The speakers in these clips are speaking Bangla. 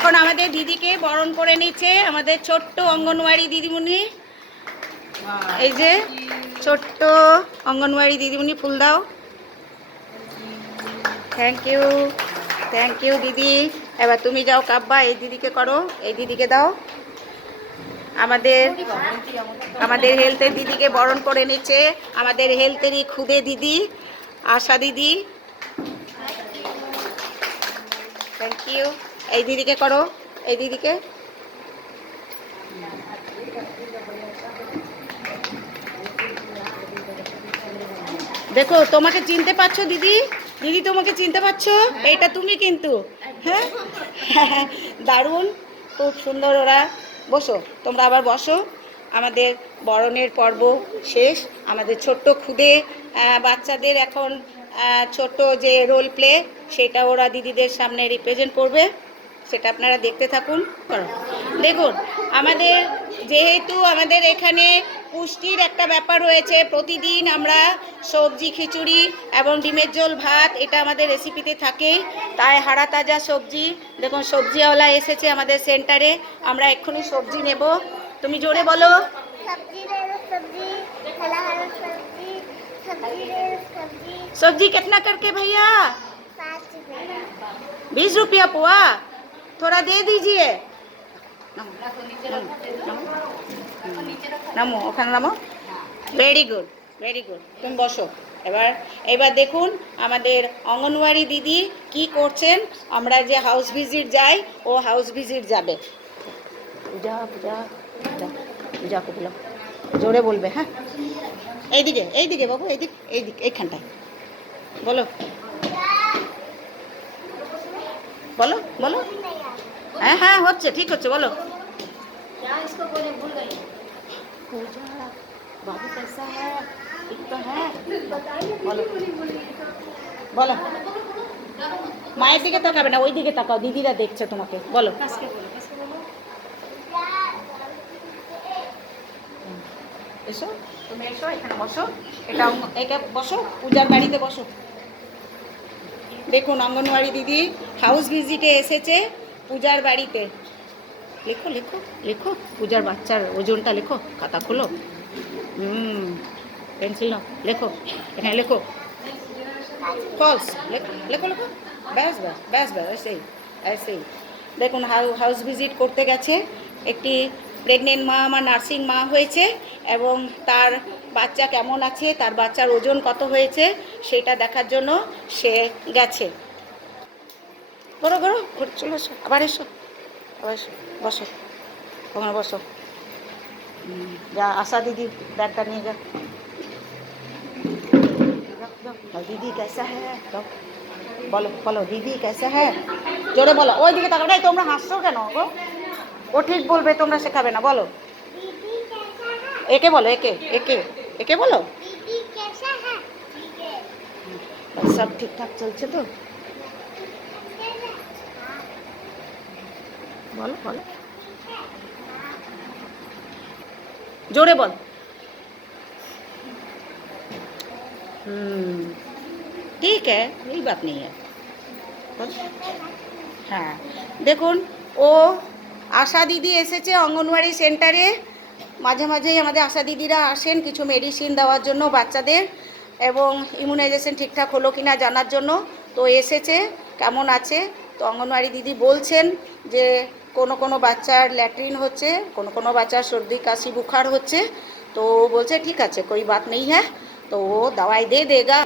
এখন আমাদের দিদিকে বরণ করে নিচ্ছে আমাদের ছোট্ট অঙ্গনওয়াড়ি দিদিমণি। এই যে ছোট্ট অঙ্গনওয়াড়ি দিদিমণি, ফুল দাও। থ্যাংক ইউ থ্যাংক ইউ দিদি। এবার তুমি যাও কাব্বা, এই দিদিকে করো, এই দিদিকে দাও। আমাদের আমাদের হেলথের দিদিকে বরণ করে নিচ্ছে। আমাদের হেলথেরই খুদে দিদি, আশা দিদি। থ্যাংক ইউ এই দিদিকে করো, এই দিদিকে। দেখো, তোমাকে চিনতে পারছ দিদি? দিদি তোমাকে চিনতে পারছ? এইটা তুমি কিন্তু। হ্যাঁ? দারুণ, খুব সুন্দর ওরা। বসো, তোমরা আবার বসো। আমাদের বরণের পর্ব শেষ। আমাদের ছোট্ট খুদে বাচ্চাদের এখন ছোট্ট যে রোল প্লে সেটা ওরা দিদিদের সামনে রিপ্রেজেন্ট করবে। সেটা আপনারা দেখতে থাকুন করো। দেখুন আমাদের যেহেতু আমাদের এখানে পুষ্টির একটা ব্যাপার রয়েছে প্রতিদিন আমরা সবজি খিচুড়ি এবং ডিমের ঝোল ভাত এটা আমাদের রেসিপিতে থাকে তাই হাড়া তাজা সবজি দেখুন সবজিওয়ালা এসেছে আমাদের সেন্টারে আমরা এক্ষুনি সবজি নেব তুমি জোরে বলো सब्जी ले लो सब्जी हरा हरा सब्जी सब्जी ले लो सब्जी सब्जी कितना करके भैया पाँच रुपये बीस रुपया पुआ थोड़ा दे दीजिए নামো ওখানে নামো ভেরি গুড ভেরি গুড তুমি বসো এবার এবার দেখুন আমাদের অঙ্গনওয়াড়ি দিদি কি করছেন আমরা যে হাউস ভিজিট যাই ও হাউস ভিজিট যাবে পূজা পূজা পূজা পূজাকে বলো জোরে বলবে হ্যাঁ এইদিকে এইদিকে বাবু এইদিক এইদিক এইখানটায় বলো বলো বলো হ্যাঁ হ্যাঁ হচ্ছে ঠিক হচ্ছে বলো पूजा बाबू कैसा है ठीक तो है বলো বলো মায়ের দিকে তাকাবে না ওই দিকে তাকাও দিদিরা দেখছে তোমাকে বলো এসো তুমি এসো এখানে বসো এটা অঙ্গ- এটা বসো পূজার বাড়িতে বসো দেখুন অঙ্গনওয়াড়ি দিদি হাউস ভিজিটে এসেছে পূজার বাড়িতে। লেখো লেখো লেখো, পূজার বাচ্চার ওজনটা লেখো, খাতা খোলো। হুম, পেন্সিল নাও, লেখো, এখানে লেখো। ফলস লেখো লেখো লেখো। ব্যাস ব্যাস ব্যাস ব্যাস এসেই এসেই দেখুন, হাউ, হাউস ভিজিট করতে গেছে। একটি প্রেগনেন্ট মা, আমার নার্সিং মা হয়েছে এবং তার বাচ্চা কেমন আছে, তার বাচ্চার ওজন কত হয়েছে, সেটা দেখার জন্য সে গেছে। করো করো ঘুরে চলে এসো। আবার এসো। আবার এসো। বসো। তোমরা বসো। যা আশা দিদি ব্যাগটা নিয়ে যা। দিদি কেসা হ্যাঁ? বলো বলো দিদি কেসা হ্যাঁ? জোরে বলো। ওই দিকে তাকাও। নাই তোমরা হাসছো কেন গো? ও ঠিক বলবে তোমরা শেখাবে না। বলো। একে বলো একে একে একে বলো? সব ঠিকঠাক চলছে তো? বলো বলো জোরে বল हम्म ठीक है कोई बात नहीं है বল। হ্যাঁ দেখুন ও আশা দিদি এসেছে অঙ্গনওয়াড়ি সেন্টারে মাঝে মাঝেই আমাদের আশা দিদিরা আসেন কিছু মেডিসিন দেওয়ার জন্য বাচ্চাদের এবং ইমিউনাইজেশন ঠিকঠাক হলো কি না জানার জন্য তো এসেছে কেমন আছে তো অঙ্গনওয়াড়ি দিদি বলছেন যে কোনো কোনো বাচ্চার ল্যাট্রিন হচ্ছে কোনো কোনো বাচ্চার সর্দি কাশি বুখার হচ্ছে তো ও বলছে ঠিক আছে कोई बात नहीं है तो वो दवाई दे देगा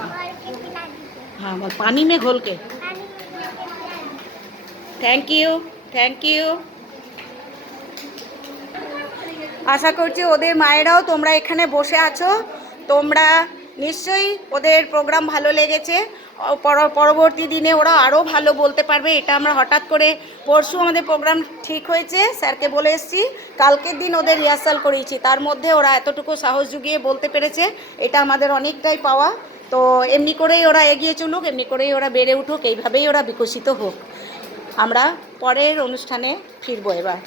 और के खिला दीजिए हाँ बस पानी में घोल के पानी में থ্যাংক ইউ থ্যাংক ইউ আশা করছি ওদের মায়েরাও তোমরা এখানে বসে আছো তোমরা নিশ্চয়ই ওদের প্রোগ্রাম ভালো লেগেছে। পর- পরবর্তী দিনে ওরা আরও ভালো বলতে পারবে, এটা আমরা হঠাৎ করে পরশু আমাদের প্রোগ্রাম ঠিক হয়েছে, স্যারকে বলে এসেছি। কালকের দিন ওদের রিহার্সাল করিয়েছি, তার মধ্যে ওরা এতটুকু সাহস জুগিয়ে বলতে পেরেছে, এটা আমাদের অনেকটাই পাওয়া। তো এমনি করেই ওরা এগিয়ে চলুক, এমনি করেই ওরা বেড়ে উঠুক, এইভাবেই ওরা বিকশিত হোক। আমরা পরের অনুষ্ঠানে ফিরবো এবার।